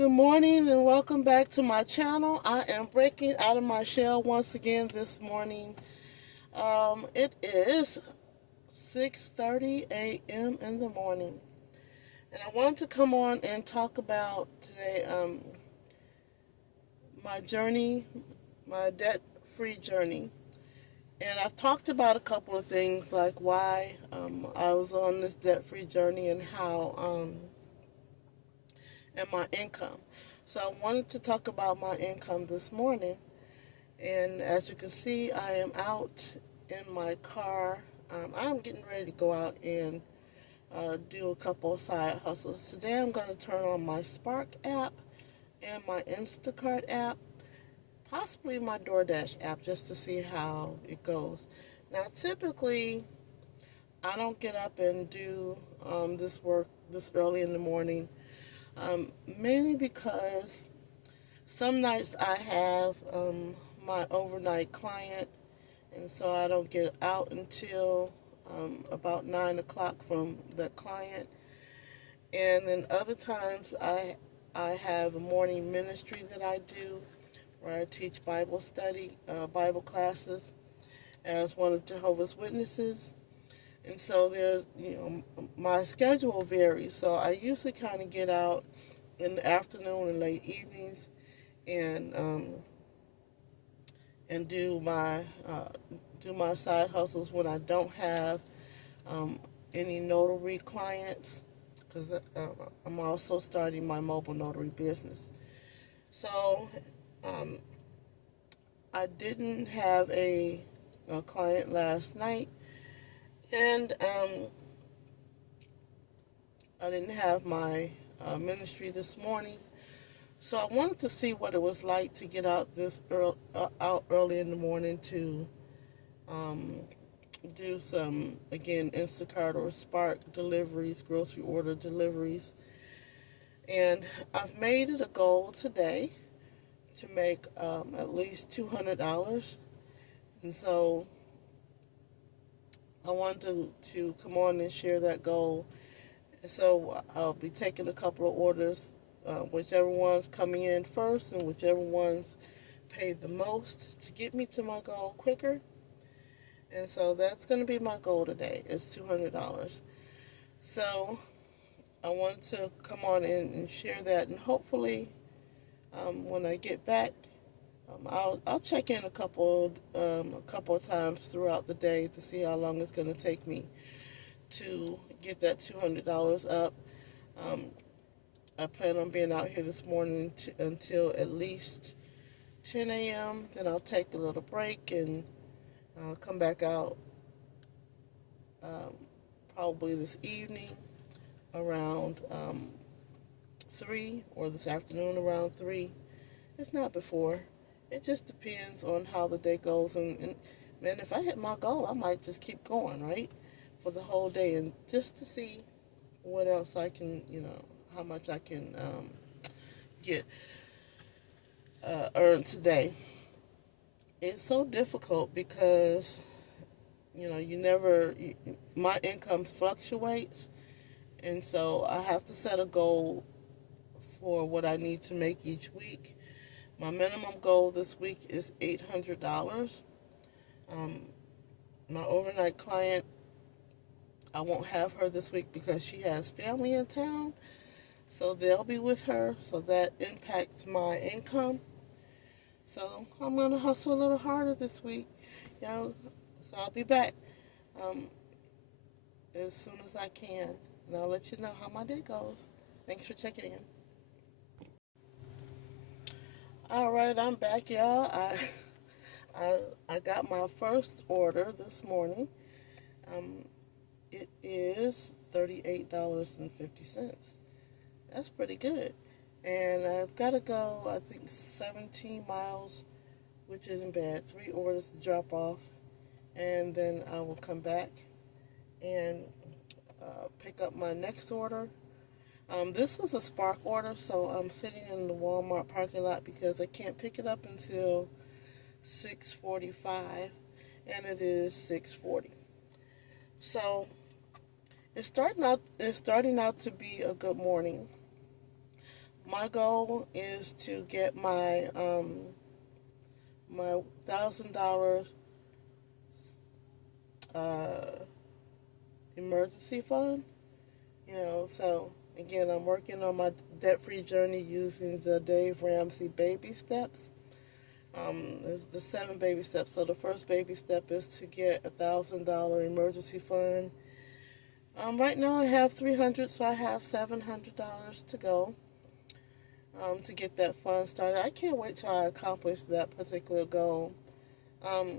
Good morning and welcome back to my channel. I am breaking out of my shell once again this morning. It is 6:30 a.m. in the morning, and I wanted to come on and talk about today my journey, my debt-free journey. And I've talked about a couple of things like why I was on this debt-free journey and how and my income. So I wanted to talk about my income this morning. And as you can see, I am out in my car. I'm getting ready to go out and do a couple of side hustles. Today I'm going to turn on my Spark app and my Instacart app, possibly my DoorDash app, just to see how it goes. Now, typically, I don't get up and do this work this early in the morning, mainly because some nights I have my overnight client, and so I don't get out until about 9 o'clock from the client. And then other times I have a morning ministry that I do where I teach Bible study, Bible classes as one of Jehovah's Witnesses. And so there's, my schedule varies. So I usually kind of get out in the afternoon and late evenings and and do my side hustles when I don't have um, any notary clients, because I'm also starting my mobile notary business. So um, I didn't have a client last night, and I didn't have my ministry this morning. So I wanted to see what it was like to get out early in the morning to um, do some, again, Instacart or Spark deliveries, grocery order deliveries. And I've made it a goal today to make at least $200. And so I wanted to come on and share that goal. And so I'll be taking a couple of orders, whichever one's coming in first and whichever one's paid the most to get me to my goal quicker. And so that's going to be my goal today, is $200. So I wanted to come on and share that, and hopefully, when I get back, I'll check in a couple of times throughout the day to see how long it's going to take me to get that $200 up. Um, I plan on being out here this morning until at least 10 a.m. Then I'll take a little break and come back out um, probably this evening around 3, or this afternoon around 3, if not before. It just depends on how the day goes. And man, if I hit my goal, I might just keep going, right? For the whole day, and just to see what else I can, how much I can get earned today. It's so difficult because, you never, my income fluctuates. And so I have to set a goal for what I need to make each week. My minimum goal this week is $800. Um, my overnight client, I won't have her this week because she has family in town. So they'll be with her. So that impacts my income. So I'm going to hustle a little harder this week. So I'll be back um, as soon as I can. And I'll let you know how my day goes. Thanks for checking in. All right, I'm back, y'all. I got my first order this morning. Um, it is $38.50. That's pretty good. And I've got to go, I think, 17 miles, which isn't bad. 3 orders to drop off. And then I will come back and pick up my next order. This was a Spark order, so I'm sitting in the Walmart parking lot because I can't pick it up until 6:45, and it is 6:40. So it's starting out to be a good morning. My goal is to get my $1,000 uh, emergency fund. So again, I'm working on my debt-free journey using the Dave Ramsey baby steps. There's the 7 baby steps. So the first baby step is to get $1,000 emergency fund. Right now I have 300, so I have $700 to go. To get that fund started. I can't wait till I accomplish that particular goal. Um,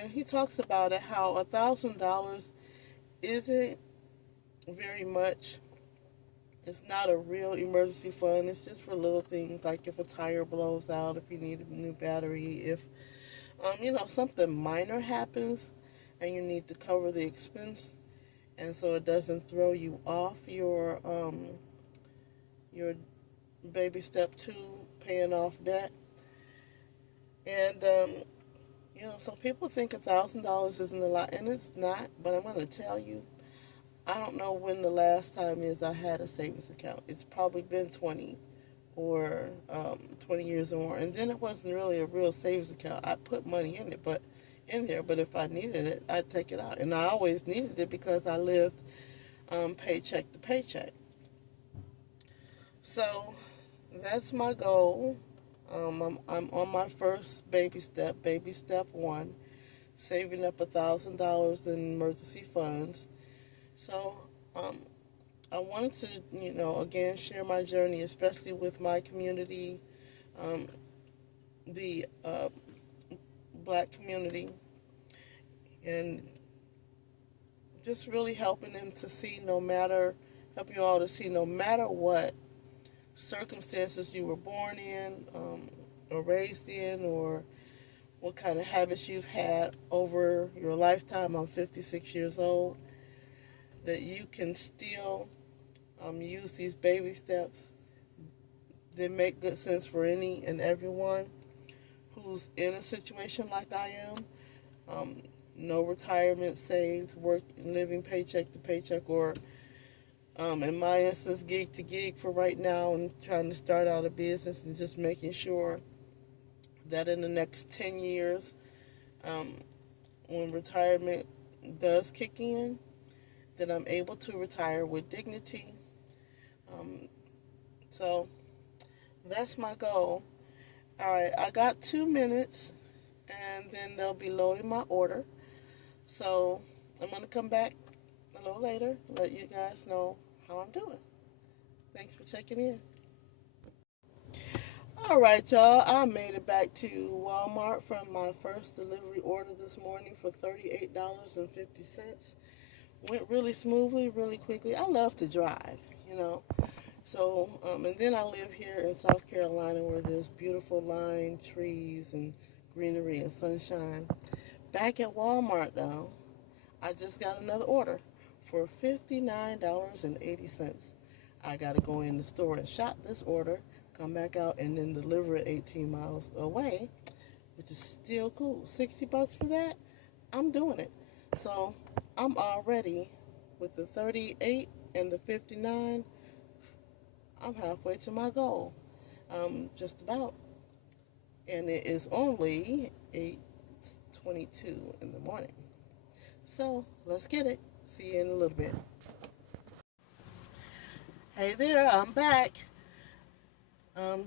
and he talks about it how $1,000 isn't very much. It's not a real emergency fund. It's just for little things like if a tire blows out, if you need a new battery, if something minor happens and you need to cover the expense, and so it doesn't throw you off your baby step 2 paying off debt. And some people think $1,000 isn't a lot, and it's not. But I'm going to tell you, I don't know when the last time is I had a savings account. It's probably been 20 or 20 years or more, and then it wasn't really a real savings account. I put money in it, but if I needed it, I'd take it out, and I always needed it because I lived paycheck to paycheck. So that's my goal. I'm on my first baby step 1, saving up $1,000 in emergency funds. So I wanted to, again, share my journey, especially with my community, the black community, and just really helping them to see help you all to see no matter what circumstances you were born in, or raised in, or what kind of habits you've had over your lifetime. I'm 56 years old. That you can still use these baby steps. They make good sense for any and everyone who's in a situation like I am. No retirement saved, living paycheck to paycheck, or in my instance, gig to gig for right now, and trying to start out a business and just making sure that in the next 10 years, when retirement does kick in, that I'm able to retire with dignity. So that's my goal. All right, I got 2 minutes, and then they'll be loading my order. So I'm going to come back a little later and let you guys know how I'm doing. Thanks for checking in. All right, y'all. I made it back to Walmart from my first delivery order this morning for $38.50. Went really smoothly, really quickly. I love to drive, So, and then I live here in South Carolina where there's beautiful lime trees and greenery and sunshine. Back at Walmart, though, I just got another order for $59.80. I got to go in the store and shop this order, come back out, and then deliver it 18 miles away, which is still cool. $60 for that? I'm doing it. So I'm already with the 38 and the 59. I'm halfway to my goal, just about. And it is only 8:22 in the morning. So let's get it. See you in a little bit. Hey there, I'm back.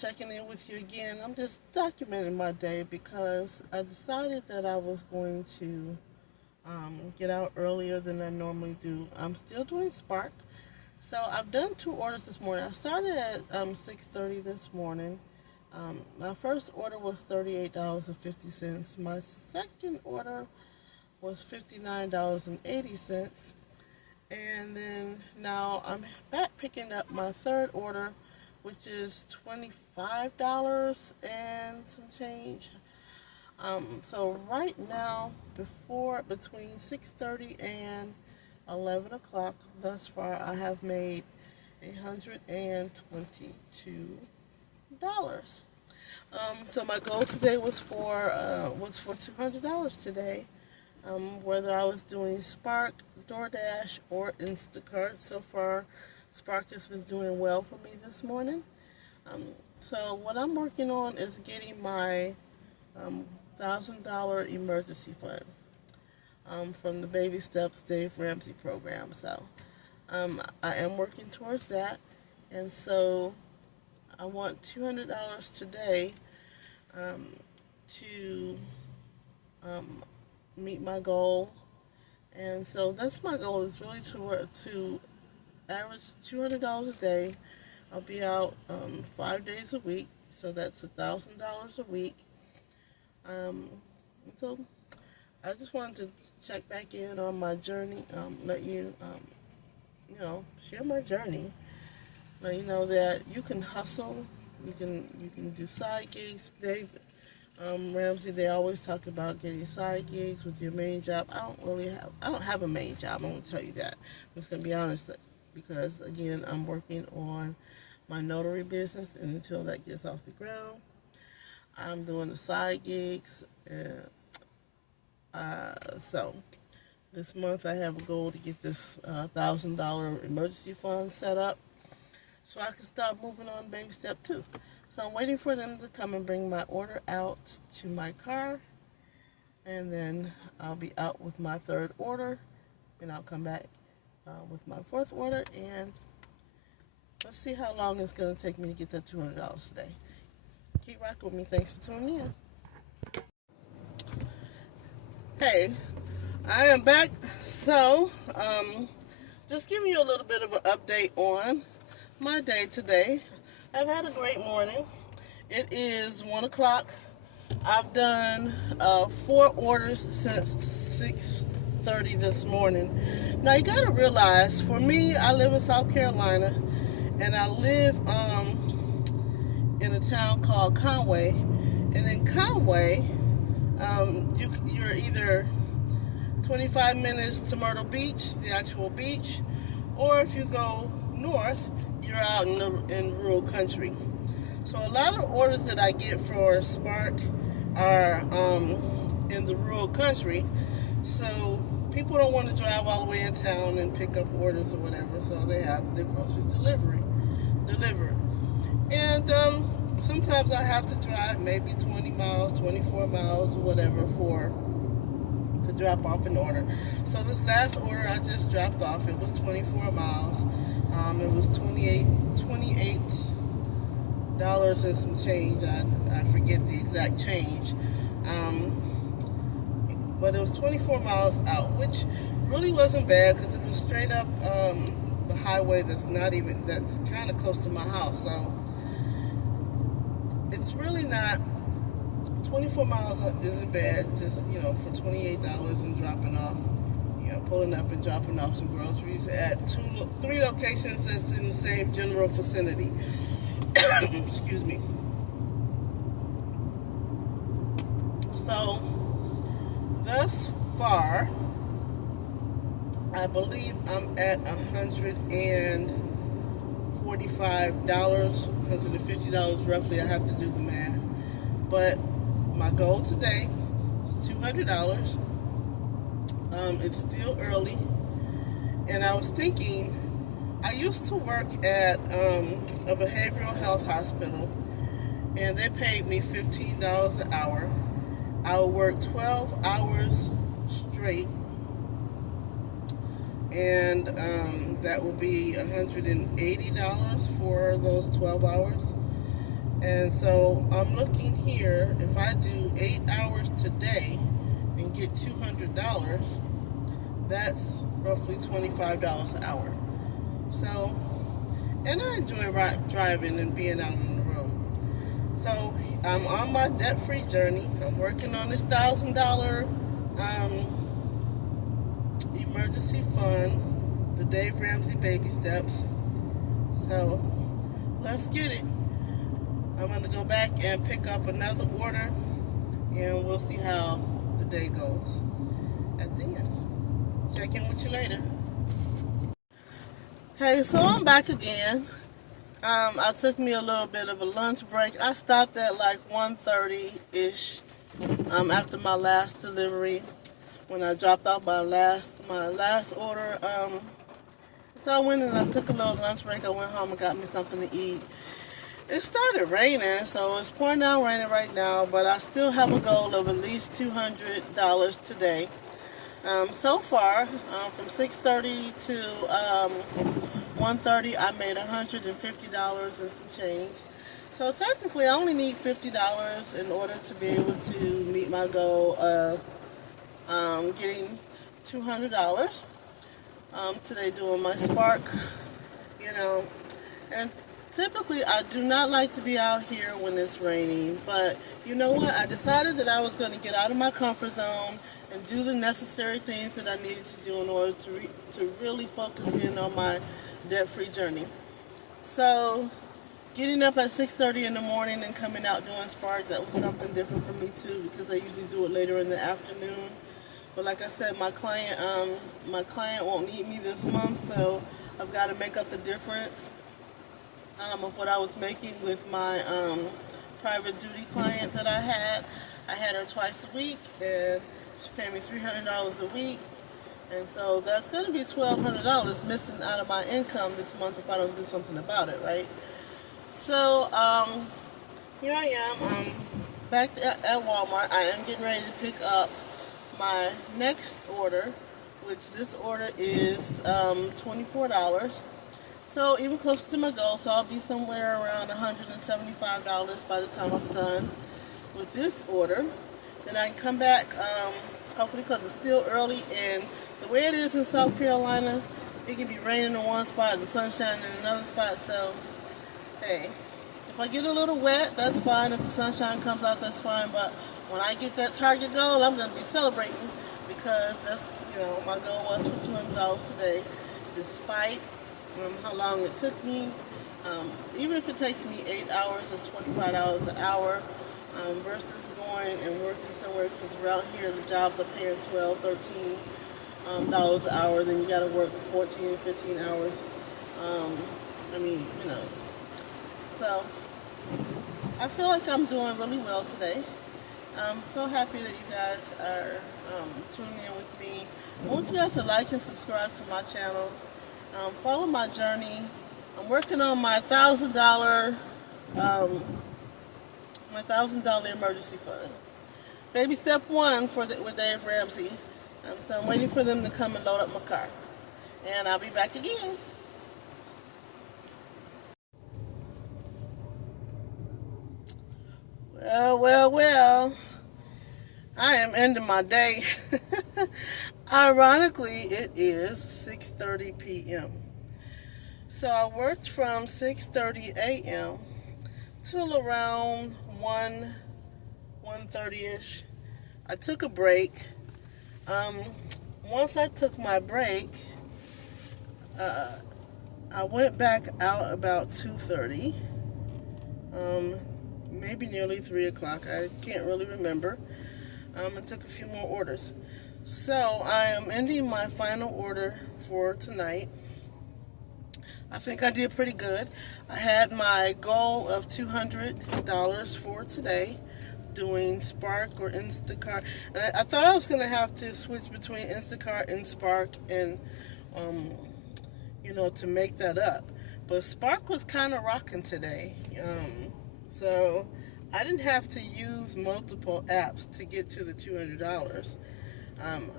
Checking in with you again. I'm just documenting my day because I decided that I was going to get out earlier than I normally do. I'm still doing Spark. So I've done 2 orders this morning. I started at 6:30 this morning. My first order was $38.50. My second order was $59.80. And then now I'm back picking up my third order, which is $25 and some change. So right now, between 6:30 and 11 o'clock thus far, I have made $122. So my goal today was for $200 today. Whether I was doing Spark, DoorDash, or Instacart, so far Spark has been doing well for me this morning. Um, so what I'm working on is getting my $1,000 emergency fund from the Baby Steps Dave Ramsey program. So I am working towards that, and so I want $200 today um, to meet my goal. And so that's my goal, is really to work to average $200 a day. I'll be out 5 days a week, so that's $1,000 a week. So I just wanted to check back in on my journey, let you, share my journey. Let you know that you can hustle, you can do side gigs. Dave Ramsey, they always talk about getting side gigs with your main job. I don't have a main job. I'm gonna tell you that. I'm just gonna be honest, because again, I'm working on my notary business, and until that gets off the ground, I'm doing the side gigs. So this month I have a goal to get this $1,000 emergency fund set up, so I can start moving on baby step 2. So I'm waiting for them to come and bring my order out to my car, and then I'll be out with my 3rd order, and I'll come back with my 4th order, and let's see how long it's going to take me to get that $200 today. Keep rocking with me. Thanks for tuning in. Hey, I am back. So, just giving you a little bit of an update on my day today. I've had a great morning. It is 1 o'clock. I've done 4 orders since 6:30 this morning. Now you got to realize, for me, I live in South Carolina, and I live in a town called Conway. And in Conway, you're either 25 minutes to Myrtle Beach, the actual beach, or if you go north, you're out in rural country. So a lot of orders that I get for Spark are in the rural country. So people don't want to drive all the way in town and pick up orders or whatever. So they have the groceries delivered. And sometimes I have to drive maybe 20 miles, 24 miles, or whatever to drop off an order. So this last order I just dropped off, it was 24 miles. It was $28 and some change. I forget the exact change. But it was 24 miles out, which really wasn't bad, because it was straight up the highway that's kind of close to my house. So it's really not, 24 miles isn't bad, just, for $28 and dropping off, pulling up and dropping off some groceries at 3 locations that's in the same general vicinity. Excuse me. So, thus far, I believe I'm at $145, $150 roughly. I have to do the math. But my goal today is $200. It's still early, and I was thinking, I used to work at a behavioral health hospital, and they paid me $15 an hour. I would work 12 hours straight, and that would be $180 for those 12 hours. And so I'm looking here, if I do 8 hours today and get $200, that's roughly $25 an hour. So, and I enjoy driving and being out on the road. So I'm on my debt-free journey. I'm working on this $1,000 emergency fund, the Dave Ramsey Baby Steps. So let's get it. I'm going to go back and pick up another order, and we'll see how the day goes at the end. Check in with you later. Hey, so I'm back again. I took me a little bit of a lunch break. I stopped at like 1:30-ish after my last delivery, when I dropped off my last order. So I went and I took a little lunch break. I went home and got me something to eat. It started raining, so it's pouring down raining right now, but I still have a goal of at least $200 today. So far, from 6:30 to 1:30, I made $150 and some change. So technically, I only need $50 in order to be able to meet my goal of getting $200 today doing my Spark, you know. And typically, I do not like to be out here when it's raining, but you know what? I decided that I was going to get out of my comfort zone and do the necessary things that I needed to do in order to really focus in on my debt-free journey. So, getting up at 6:30 in the morning and coming out doing Spark, that was something different for me too, because I usually do it later in the afternoon. But like I said, my client won't need me this month, so I've got to make up the difference of what I was making with my private duty client that I had. I had her twice a week, and she paid me $300 a week. And so that's going to be $1,200 missing out of my income this month if I don't do something about it, right? So here I am. Back at Walmart. I am getting ready to pick up my next order, which this order is $24. So even closer to my goal, so I'll be somewhere around $175 by the time I'm done with this order. Then I can come back, hopefully, because it's still early, and the way it is in South Carolina, it can be raining in one spot and sunshine in another spot. So hey, if I get a little wet, that's fine. If the sunshine comes out, that's fine. But when I get that target goal, I'm going to be celebrating, because that's, my goal was for $200 today, despite how long it took me. Even if it takes me 8 hours, it's $25 an hour, versus going and working somewhere, because around here the jobs are paying $12, $13 an hour. Then you got to work 14, 15 hours. I mean, So I feel like I'm doing really well today. I'm so happy that you guys are tuning in with me. I want you guys to like and subscribe to my channel. Follow my journey. I'm working on my $1,000 emergency fund. Baby step one with Dave Ramsey. So I'm waiting for them to come and load up my car, and I'll be back again. Well. I am ending my day. Ironically, it is 6:30 p.m. So I worked from 6:30 a.m. till around 1:30ish. I took a break. Once I took my break, I went back out about 2:30. Maybe nearly 3 o'clock. I can't really remember. And took a few more orders. So I am ending my final order for tonight. I think I did pretty good. I had my goal of $200 for today, doing Spark or Instacart. And I thought I was going to have to switch between Instacart and Spark, and to make that up. But Spark was kind of rocking today. So I didn't have to use multiple apps to get to the $200.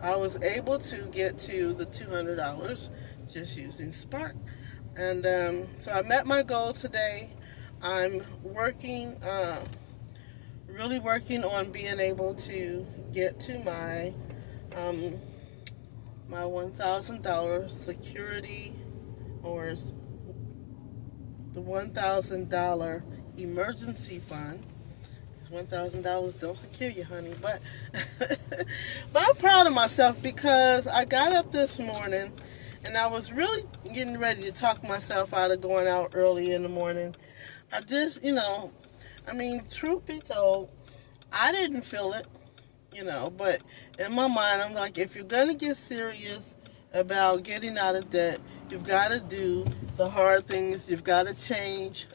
I was able to get to the $200 just using Spark. And so I met my goal today. I'm really working on being able to get to my $1,000 security, or the $1,000 emergency fund. $1,000 don't secure you, honey, but I'm proud of myself, because I got up this morning and I was really getting ready to talk myself out of going out early in the morning. I just, truth be told, I didn't feel it, but in my mind, I'm like, if you're going to get serious about getting out of debt, you've got to do the hard things. You've got to change.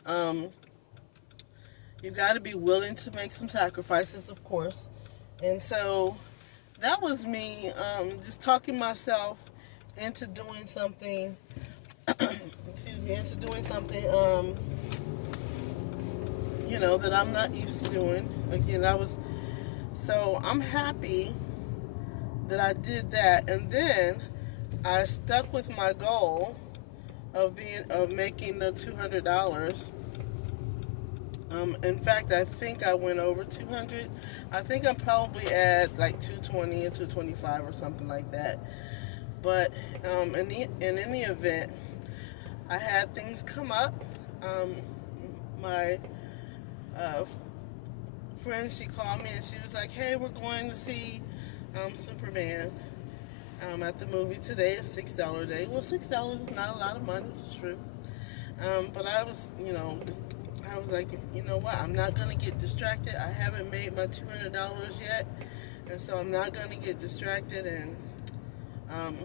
You've got to be willing to make some sacrifices, of course. And so that was me just talking myself into doing something excuse me, into doing something, that I'm not used to doing. Again, so I'm happy that I did that, and then I stuck with my goal of making the $200. In fact, I think I went over 200. I think I'm probably at like 220 or 225 or something like that. But in the event, I had things come up. My uh, friend, she called me and she was like, "Hey, we're going to see Superman at the movie today. It's $6 a day." Well, $6 is not a lot of money, it's true. But I was, I was like, you know what? I'm not gonna get distracted. I haven't made my $200 yet, and so I'm not gonna get distracted. And um,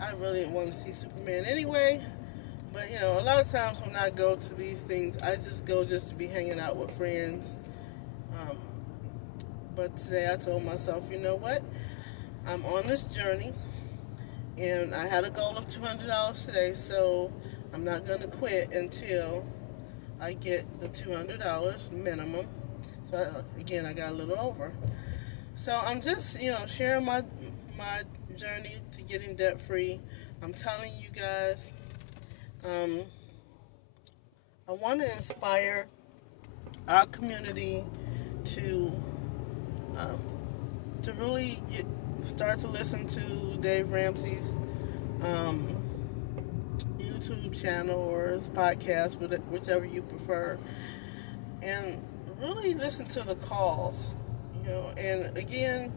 I really didn't want to see Superman anyway. But a lot of times when I go to these things, I just go just to be hanging out with friends. Um, but today I told myself, you know what? I'm on this journey, and I had a goal of $200 today, so I'm not gonna quit until I get the $200 minimum. So again, I got a little over. So I'm just, sharing my journey to getting debt free. I'm telling you guys, um, I want to inspire our community to um, really start to listen to Dave Ramsey's um, YouTube channel or his podcast, whichever you prefer, and really listen to the calls. And again,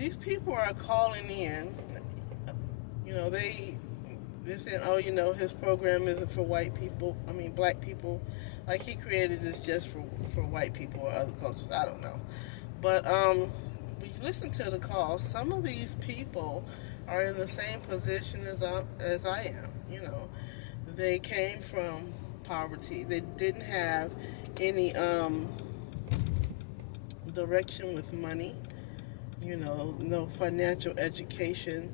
these people are calling in. They're saying, "Oh, his program isn't for white people. I mean, black people. Like he created this just for white people or other cultures. I don't know." But when you listen to the calls, some of these people are in the same position as I am. They came from poverty. They didn't have any direction with money. No financial education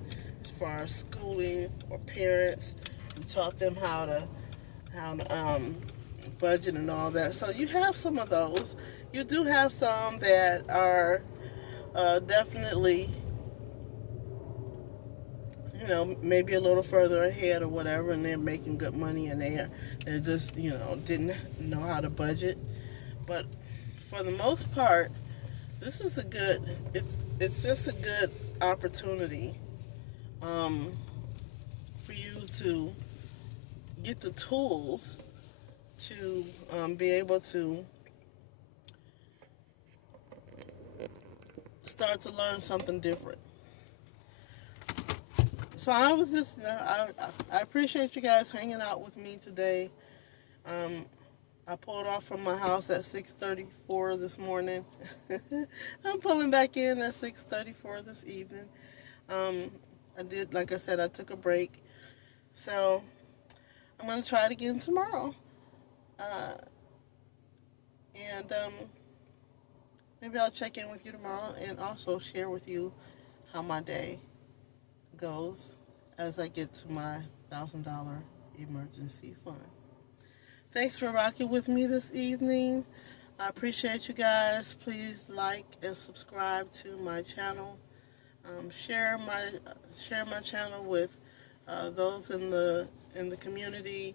as far as schooling or parents who taught them how to budget and all that. So you have some of those. You do have some that are definitely, maybe a little further ahead or whatever, and they're making good money, and they just, didn't know how to budget. But for the most part, this is it's just a good opportunity um, for you to get the tools to be able to start to learn something different. So I was just, I appreciate you guys hanging out with me today. Um, I pulled off from my house at 6:34 this morning. I'm pulling back in at 6:34 this evening. Um, I did, like I said, I took a break. So I'm going to try it again tomorrow. Uh, and maybe I'll check in with you tomorrow and also share with you how my day goes as I get to my $1,000 emergency fund. Thanks for rocking with me this evening. I appreciate you guys. Please like and subscribe to my channel. Share my channel with those in the community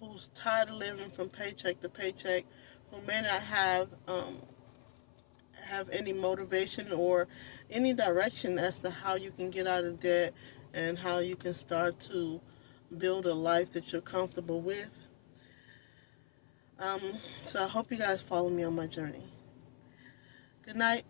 who's tired of living from paycheck to paycheck, who may not have any motivation or any direction as to how you can get out of debt and how you can start to build a life that you're comfortable with. So I hope you guys follow me on my journey. Good night.